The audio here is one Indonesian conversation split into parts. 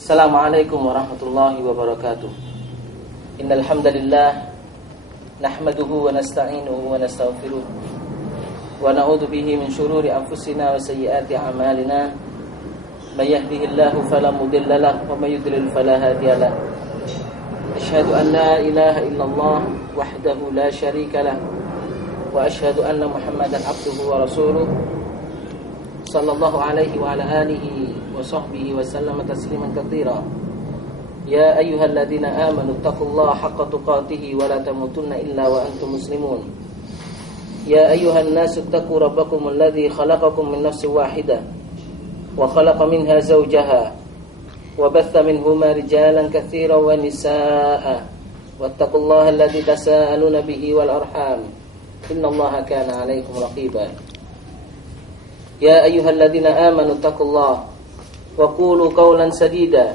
Assalamualaikum warahmatullahi wabarakatuh. Innal hamdalillah nahmaduhu wa nasta'inuhu wa nastaghfiruh wa na'udzu bihi min shururi anfusina wa sayyiati a'malina. May yahdihillahu fala mudilla lahu wa may yudlil fala hadiya lahu. Asyhadu an la ilaha illallah wahdahu la syarika lahu wa asyhadu anna Muhammadan abduhu wa rasuluh. Sallallahu alaihi wa ala alihi wa sahbihi wa sallama tasliman katsira. Ya ayyuhalladzina amanu taqullaha haqqa tuqatih wa la tamutunna illa wa antum muslimun. Ya ayyuhan nasu taqu rabbakumul ladzi khalaqakum min nafsin wahidah wa khalaqa minha zawjaha wa batha minhuma rijalan katsiran wa nisaa'a wattaqullaha alladzi tasaaluna bihi wal arham innallaha kana 'alaikum raqiba. Ya ayyuhalladzina amanu taqullaha wa qulu qawlan sadida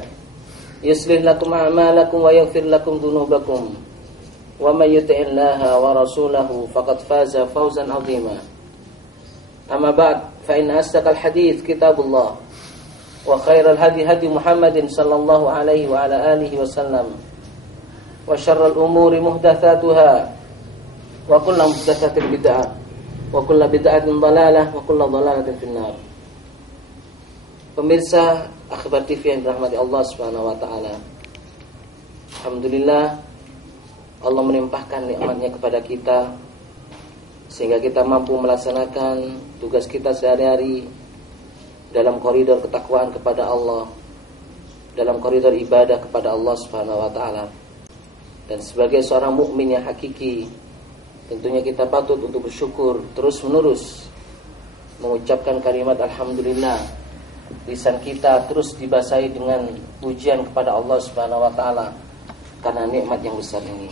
yuslih lakum a'malakum wa yaghfir lakum dhunubakum wa may yuti'illaha wa rasulahu faqad faza fawzan 'azima. Amma ba'd, fa inna asdaqal hadits kitabullah wa khairal hadi hadi Muhammadin sallallahu alaihi wa ala alihi wasallam wa syarrul umuri muhdatsatuha wa kullu muhdatsatin bid'ah wa kullu bid'atin dhalalah wa kullu dhalalatin finnar. Pemirsa Akhbar TV yang dirahmati Allah Subhanahu wa taala. Alhamdulillah Allah melimpahkan nikmat-Nya kepada kita sehingga kita mampu melaksanakan tugas kita sehari-hari dalam koridor ketakwaan kepada Allah, dalam koridor ibadah kepada Allah Subhanahu wa taala. Dan sebagai seorang mukmin yang hakiki, tentunya kita patut untuk bersyukur terus-menerus, mengucapkan kalimat alhamdulillah. Lisan kita terus dibasahi dengan pujian kepada Allah Subhanahu wa taala karena nikmat yang besar ini.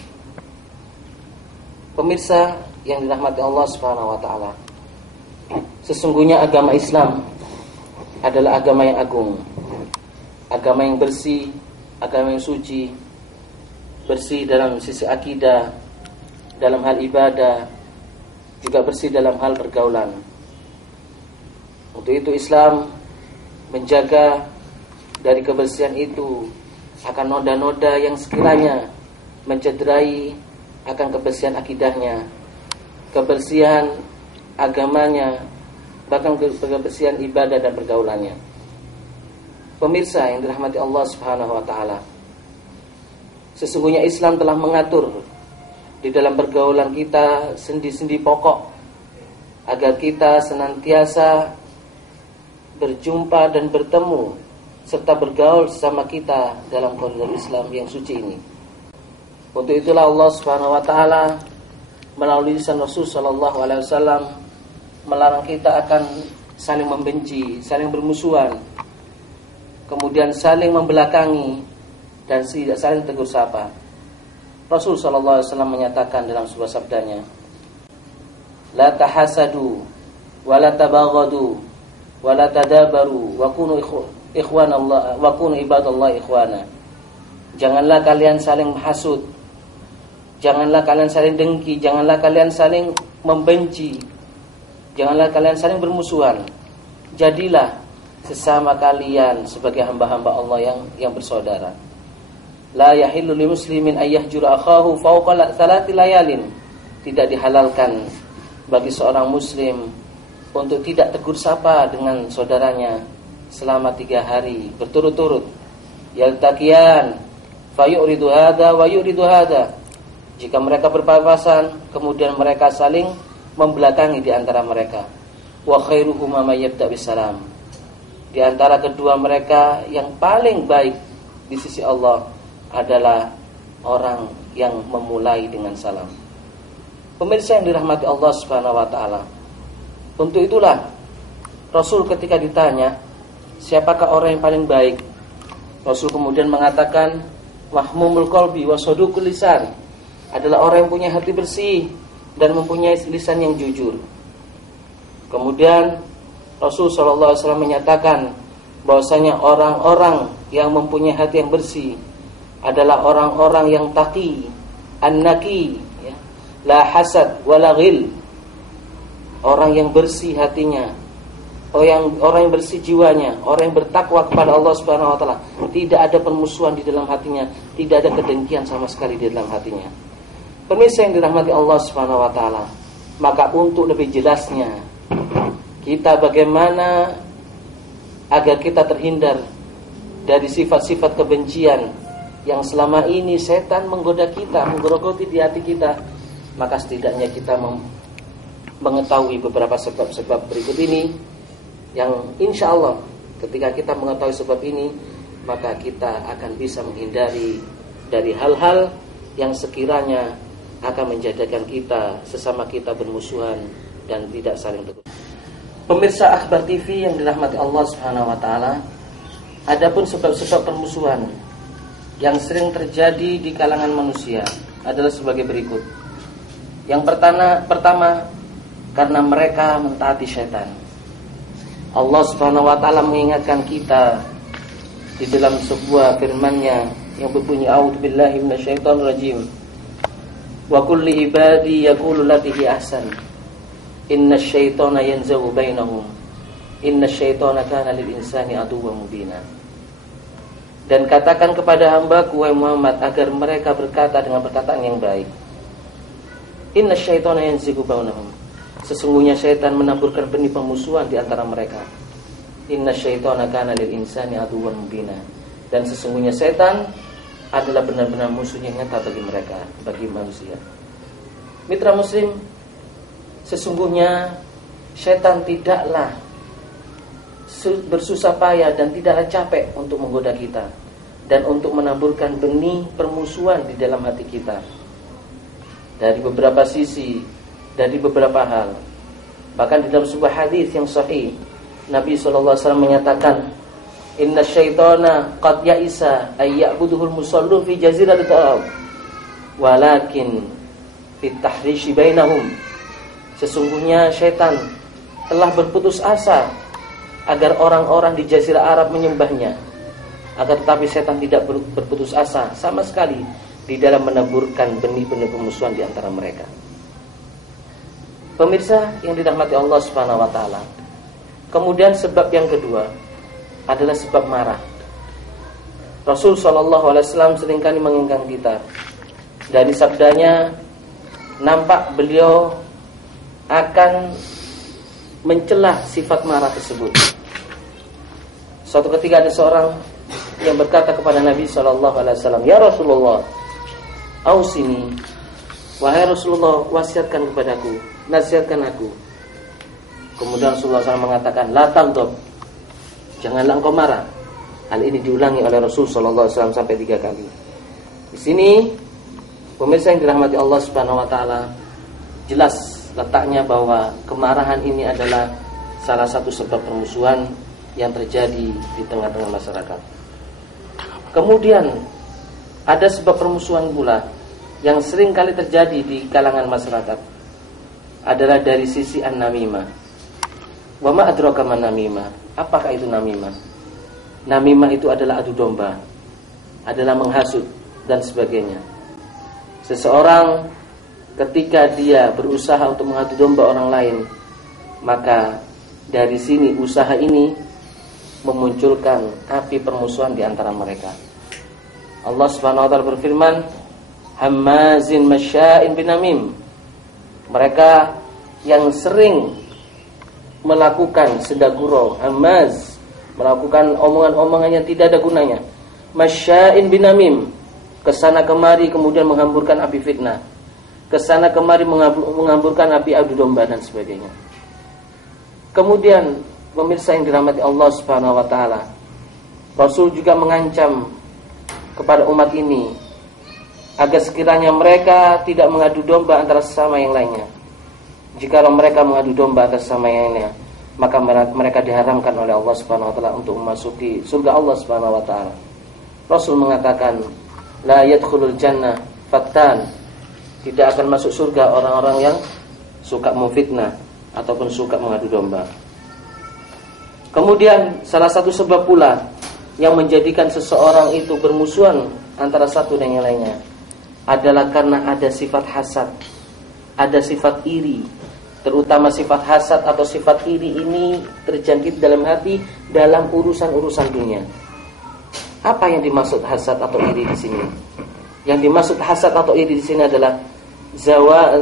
Pemirsa yang dirahmati Allah Subhanahu wa taala, sesungguhnya agama Islam adalah agama yang agung, agama yang bersih, agama yang suci, bersih dalam sisi akidah, dalam hal ibadah, juga bersih dalam hal pergaulan. Untuk itu Islam menjaga dari kebersihan itu akan noda-noda yang sekiranya mencederai akan kebersihan akidahnya, kebersihan agamanya, bahkan kebersihan ibadah dan pergaulannya. Pemirsa yang dirahmati Allah Subhanahu wa taala, sesungguhnya Islam telah mengatur di dalam pergaulan kita sendi-sendi pokok agar kita senantiasa berjumpa dan bertemu serta bergaul sesama kita dalam koridor Islam yang suci ini. Untuk itulah Allah Subhanahu wa taala melalui lisan Rasul sallallahu alaihi wasallam melarang kita akan saling membenci, saling bermusuhan, kemudian saling membelakangi dan tidak saling tegur sapa. Rasul sallallahu alaihi wasallam menyatakan dalam sebuah sabdanya, la tahasadu wa la tabaghadu wa la tadabaru wa kunu ikhwanallah wa kunu ibadallah ikhwana. Janganlah kalian saling menghasut, janganlah kalian saling dengki, janganlah kalian saling membenci, janganlah kalian saling bermusuhan. Jadilah sesama kalian sebagai hamba-hamba Allah yang bersaudara. La yahillu li muslimin ayyahjura akhahu fawqa thalathi layalin. Tidak dihalalkan bagi seorang muslim untuk tidak tegur sapa dengan saudaranya selama 3 hari berturut-turut. Yaltaqiyan fayuridu hadza wa yuridu hadza. Jika mereka berpapasan, kemudian mereka saling membelakangi di antara mereka. Wa khairuhuma may yabda bisalam. Di antara kedua mereka yang paling baik di sisi Allah adalah orang yang memulai dengan salam. Pemirsa yang dirahmati Allah Subhanahu wa taala, untuk itulah Rasul ketika ditanya siapakah orang yang paling baik, Rasul kemudian mengatakan mahmumul qalbi wa saduqul lisan, adalah orang yang punya hati bersih dan mempunyai lisan yang jujur. Kemudian Rasul sallallahu alaihi wasallam menyatakan bahwasanya orang-orang yang mempunyai hati yang bersih adalah orang-orang yang taqi, an-naqi, ya, la hasad wala ghil. Orang yang bersih hatinya, orang yang bersih jiwanya, orang yang bertakwa kepada Allah Subhanahu wa taala, tidak ada permusuhan di dalam hatinya, tidak ada kedengkian sama sekali di dalam hatinya. Pemirsa yang dirahmati Allah Subhanahu wa taala, maka untuk lebih jelasnya kita bagaimana agar kita terhindar dari sifat-sifat kebencian yang selama ini setan menggoda kita, menggerogoti di hati kita, maka setidaknya kita mengetahui beberapa sebab-sebab berikut ini, yang insya Allah ketika kita mengetahui sebab ini, maka kita akan bisa menghindari dari hal-hal yang sekiranya akan menjadikan kita sesama kita bermusuhan dan tidak saling tegur. Pemirsa Akhbar TV yang dirahmati Allah Subhanahu wa taala, adapun sebab-sebab permusuhan yang sering terjadi di kalangan manusia adalah sebagai berikut. Yang pertama karena mereka mentaati syaitan. Allah Subhanahu wa taala mengingatkan kita di dalam sebuah firman-Nya yang berbunyi a'udzubillahi minasyaitonirrajim. Wa kulli ibadi yaqulu lati hi ahsan. Innasyaitona yanzawu bainahum. Innasyaitona kana lil insani aduwwan mubina. Dan katakan kepada hambaku wahai Muhammad agar mereka berkata dengan perkataan yang baik. Innasyaitona yanzigu bainahum. Sesungguhnya syaitan menaburkan benih permusuhan di antara mereka. Innasyaitona kana lil insani aduwwan mubina. Dan sesungguhnya syaitan adalah benar-benar musuh yang nyata bagi mereka, bagi manusia. Mitra muslim, sesungguhnya syaitan tidaklah bersusah payah dan tidaklah capek untuk menggoda kita dan untuk menaburkan benih permusuhan di dalam hati kita dari beberapa sisi, dari beberapa hal. Bahkan di dalam sebuah hadis yang sahih, Nabi SAW menyatakan, Inna syaitana qad ya'isa ayya'buduhul musallun fi jaziratil arab walakin fit tahrishi bainahum. Sesungguhnya syaitan telah berputus asa agar orang-orang di Jazirah Arab menyembahnya. Akan tetapi setan tidak berputus asa sama sekali di dalam menaburkan benih-benih permusuhan di antara mereka. Pemirsa yang dirahmati Allah Subhanahu wa taala. Kemudian sebab yang kedua adalah sebab marah. Rasul sallallahu alaihi wasallam seringkali mengingatkan kita. Dari sabdanya nampak beliau akan mencelah sifat marah tersebut. Suatu ketika ada seorang yang berkata kepada Nabi SAW, Ya Rasulullah, ausini, wahai Rasulullah, wasiatkan kepadaku, nasihatkan aku. Kemudian Rasulullah SAW mengatakan, La taghdab, janganlah engkau marah. Hal ini diulangi oleh Rasul SAW sampai 3 kali. Di sini, pemirsa yang dirahmati Allah Subhanahu wa taala, jelas letaknya bahwa kemarahan ini adalah salah satu sebab permusuhan yang terjadi di tengah-tengah masyarakat. Kemudian ada sebab permusuhan pula yang sering kali terjadi di kalangan masyarakat adalah dari sisi an-namimah. Wa ma adraka man namimah? Apakah itu namimah? Namimah itu adalah adu domba, adalah menghasut dan sebagainya. Seseorang ketika dia berusaha untuk mengadu domba orang lain, maka dari sini usaha ini memunculkan api permusuhan di antara mereka. Allah Subhanahu wa taala berfirman, Hammazin masya'in binamim. Mereka yang sering melakukan sedaguro, hammaz, melakukan omongan-omongan yang tidak ada gunanya. Masya'in binamim, kesana kemari kemudian menghamburkan api fitnah, kesana kemari menghamburkan api adu domba dan sebagainya. Kemudian pemirsa yang dirahmati Allah Subhanahu wa taala, Rasul juga mengancam kepada umat ini agar sekiranya mereka tidak mengadu domba antara sesama yang lainnya. Jikalau mereka mengadu domba antara sesama yang lainnya, maka mereka diharamkan oleh Allah Subhanahu wa taala untuk memasuki surga Allah Subhanahu wa taala. Rasul mengatakan, la yadkhulul jannah fattan. Tidak akan masuk surga orang-orang yang suka memfitnah ataupun suka mengadu domba. Kemudian salah satu sebab pula yang menjadikan seseorang itu bermusuhan antara satu dan yang lainnya adalah karena ada sifat hasad, ada sifat iri, terutama sifat hasad atau sifat iri ini terjangkit dalam hati dalam urusan-urusan dunia. Apa yang dimaksud hasad atau iri di sini? Yang dimaksud hasad atau iri di sini adalah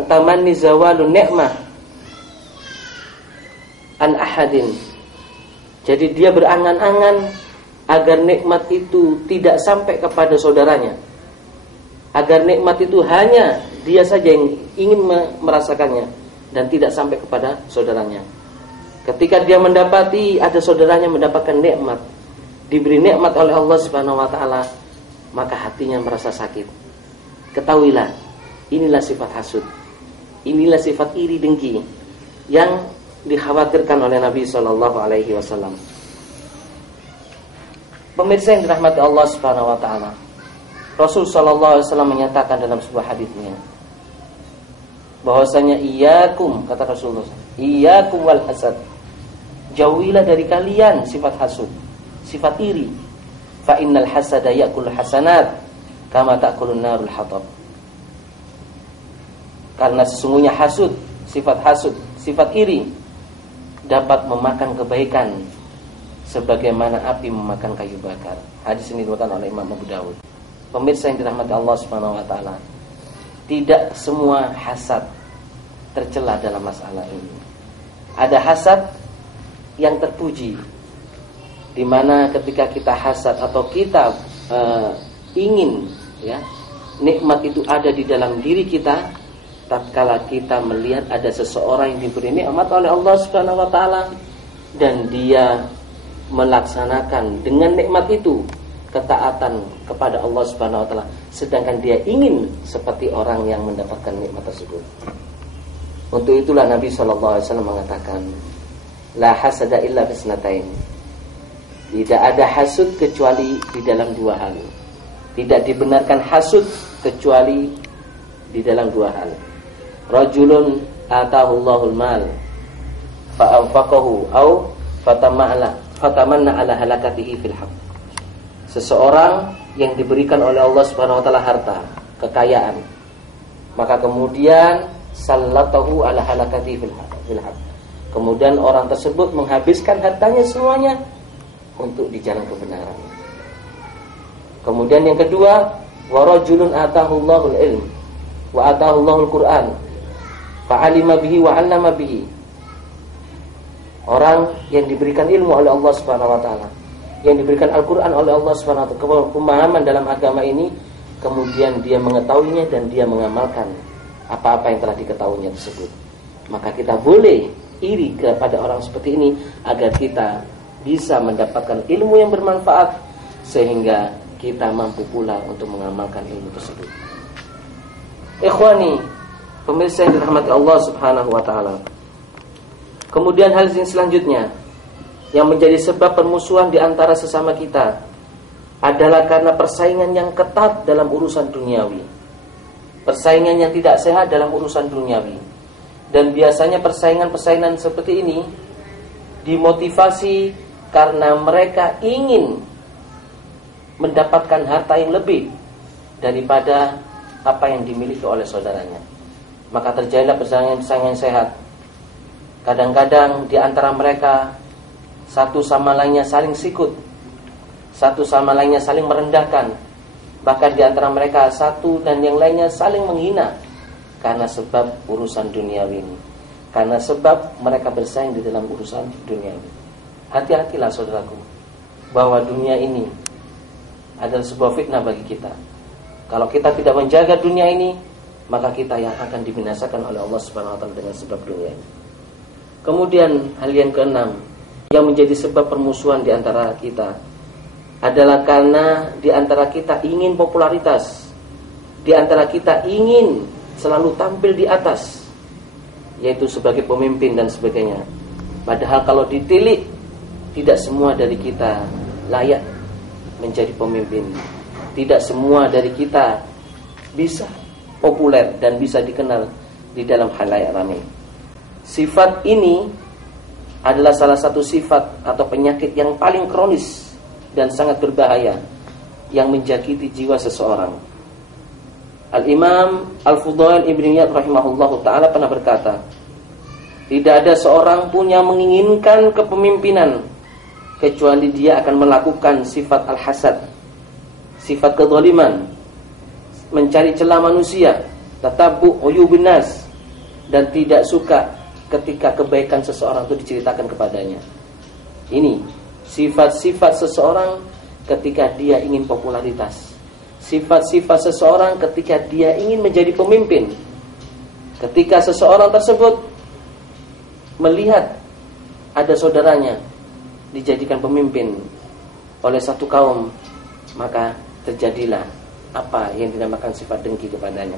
tamanni zawalun ni'mah an ahadin. Jadi dia berangan-angan agar nikmat itu tidak sampai kepada saudaranya. Agar nikmat itu hanya dia saja yang ingin merasakannya dan tidak sampai kepada saudaranya. Ketika dia mendapati ada saudaranya mendapatkan nikmat, diberi nikmat oleh Allah Subhanahu wa taala, maka hatinya merasa sakit. Ketahuilah, inilah sifat hasud. Inilah sifat iri dengki yang dikhawatirkan oleh Nabi sallallahu alaihi wasallam. Pemirsa yang dirahmati Allah Subhanahu wa taala, Rasul sallallahu alaihi wasallam menyatakan dalam sebuah hadisnya bahwasanya iyyakum, kata Rasulullah, iyyakum wal hasad. Jauhilah dari kalian sifat hasud, sifat iri. Fa innal hasada ya'kul hasanat kama ta'kulun narul hatab. Karena sesungguhnya hasud, sifat iri dapat memakan kebaikan sebagaimana api memakan kayu bakar. Hadis ini diriwayatkan oleh Imam Abu Dawud. Pemirsa yang dirahmati Allah Subhanahu wa taala, tidak semua hasad tercela dalam masalah ini. Ada hasad yang terpuji, di mana ketika kita hasad atau kita ingin nikmat itu ada di dalam diri kita, tatkala kita melihat ada seseorang yang diberi nikmat oleh Allah Subhanahu wa taala dan dia melaksanakan dengan nikmat itu ketaatan kepada Allah Subhanahu wa taala, sedangkan dia ingin seperti orang yang mendapatkan nikmat tersebut. Untuk itulah Nabi sallallahu alaihi wasallam mengatakan, la hasada illa bisnatain. Tidak ada hasud kecuali di dalam dua hal. Tidak dibenarkan hasud kecuali di dalam dua hal. Rajulun atahu Allahul mal fa anfaqahu aw fatamanna ala halakatihi fil haqq. Seseorang yang diberikan oleh Allah Subhanahu wa taala harta, kekayaan, maka kemudian sallatahu ala halakatihi fil haqq. Kemudian orang tersebut menghabiskan hartanya semuanya untuk di jalan kebenaran. Kemudian yang kedua, wa rajulun atahu Allahul ilm wa atahu Allahul Qur'an fa'alima bihi wa 'allama bihi. Orang yang diberikan ilmu oleh Allah Subhanahu wa taala, yang diberikan Al-Qur'an oleh Allah Subhanahu wa taala, pemahaman dalam agama ini, kemudian dia mengetahuinya dan dia mengamalkan apa-apa yang telah diketahuinya tersebut. Maka kita boleh iri kepada orang seperti ini agar kita bisa mendapatkan ilmu yang bermanfaat sehingga kita mampu pula untuk mengamalkan ilmu tersebut. Ikhwani, pemirsa yang dirahmati Allah Subhanahu wa taala. Kemudian hal yang selanjutnya yang menjadi sebab permusuhan di antara sesama kita adalah karena persaingan yang ketat dalam urusan duniawi. Persaingan yang tidak sehat dalam urusan duniawi. Dan biasanya persaingan-persaingan seperti ini dimotivasi karena mereka ingin mendapatkan harta yang lebih daripada apa yang dimiliki oleh saudaranya. Maka terjadilah persaingan-persaingan sehat. Kadang-kadang di antara mereka satu sama lainnya saling sikut, satu sama lainnya saling merendahkan. Bahkan di antara mereka satu dan yang lainnya saling menghina karena sebab urusan duniawi ini. Karena sebab mereka bersaing di dalam urusan duniawi. Hati-hatilah saudaraku, bahwa dunia ini adalah sebuah fitnah bagi kita. Kalau kita tidak menjaga dunia ini, maka kita yang akan dibinasakan oleh Allah Subhanahu wa taala dengan sebab dunia ini. Kemudian hal yang keenam yang menjadi sebab permusuhan di antara kita adalah karena di antara kita ingin popularitas, di antara kita ingin selalu tampil di atas, yaitu sebagai pemimpin dan sebagainya. Padahal kalau ditilik, tidak semua dari kita layak menjadi pemimpin. Tidak semua dari kita bisa populer dan bisa dikenal di dalam khalayak ramai. Sifat ini adalah salah satu sifat atau penyakit yang paling kronis dan sangat berbahaya yang menjakiti jiwa seseorang. Al-Imam Al-Fudail Ibn Iyad rahimahullahu ta'ala pernah berkata, Tidak ada seorang pun yang menginginkan kepemimpinan kecuali dia akan melakukan sifat al-hasad, sifat kezaliman, mencari celah manusia, tatabbu uyubun nas, dan tidak suka ketika kebaikan seseorang itu diceritakan kepadanya. Ini sifat-sifat seseorang ketika dia ingin popularitas, sifat-sifat seseorang ketika dia ingin menjadi pemimpin. Ketika seseorang tersebut melihat ada saudaranya dijadikan pemimpin oleh satu kaum, maka terjadilah apa yang dinamakan sifat dengki kepadanya.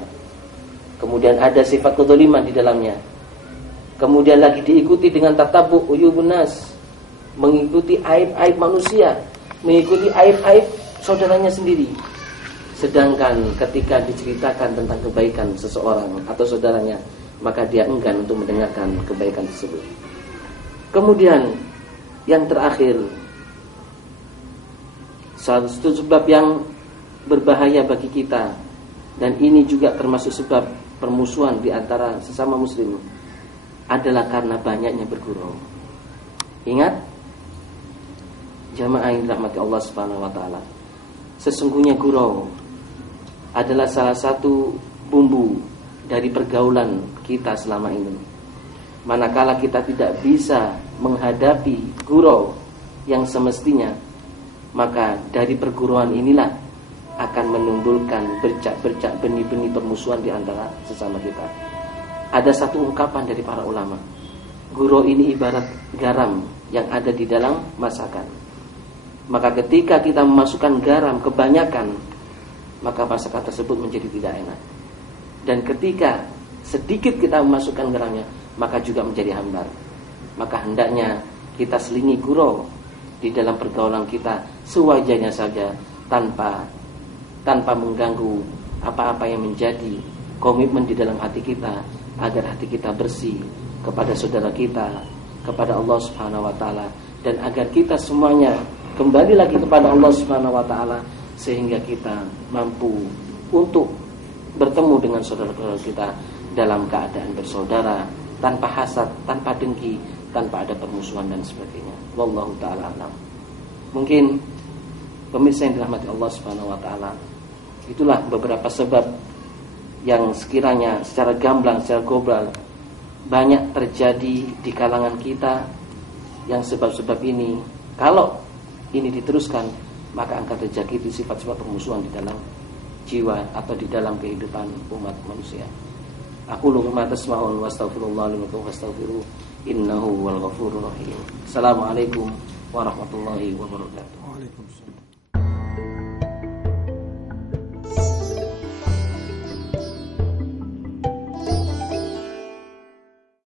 Kemudian ada sifat kedzaliman di dalamnya. Kemudian lagi diikuti dengan tatabu uyubun nas, mengikuti aib-aib manusia, mengikuti aib-aib saudaranya sendiri. Sedangkan ketika diceritakan tentang kebaikan seseorang atau saudaranya, maka dia enggan untuk mendengarkan kebaikan tersebut. Kemudian yang terakhir, satu sebab yang berbahaya bagi kita, dan ini juga termasuk sebab permusuhan di antara sesama muslim, adalah karena banyaknya bergurau. Ingat, jamaah yang dirahmati Allah Subhanahu wa taala, sesungguhnya gurau adalah salah satu bumbu dari pergaulan kita selama ini. Manakala kita tidak bisa menghadapi gurau yang semestinya, maka dari perguruan inilah akan menimbulkan bercak-bercak benih-benih permusuhan di antara sesama kita. Ada satu ungkapan dari para ulama, gurau ini ibarat garam yang ada di dalam masakan. Maka ketika kita memasukkan garam kebanyakan, maka masakan tersebut menjadi tidak enak. Dan ketika sedikit kita memasukkan garamnya, maka juga menjadi hambar. Maka hendaknya kita selingi gurau di dalam pergaulan kita sewajarnya saja, tanpa mengganggu apa-apa yang menjadi komitmen di dalam hati kita, agar hati kita bersih kepada saudara kita, kepada Allah Subhanahu wa taala, dan agar kita semuanya kembali lagi kepada Allah Subhanahu wa taala, sehingga kita mampu untuk bertemu dengan saudara-saudara kita dalam keadaan bersaudara, tanpa hasad, tanpa dengki, tanpa ada permusuhan dan sebagainya. Wallahu taala alam. Mungkin pemirsa yang dirahmati Allah Subhanahu wa taala, itulah beberapa sebab yang sekiranya secara gamblang, secara global banyak terjadi di kalangan kita, yang sebab-sebab ini kalau ini diteruskan, maka akan terjadi sifat-sifat permusuhan di dalam jiwa atau di dalam kehidupan umat manusia. Aku lu ma tasma'un wa astaghfirullah li wa astaghfiru innahu wal ghafurur rahim. Assalamualaikum warahmatullahi wabarakatuh. Waalaikumsalam.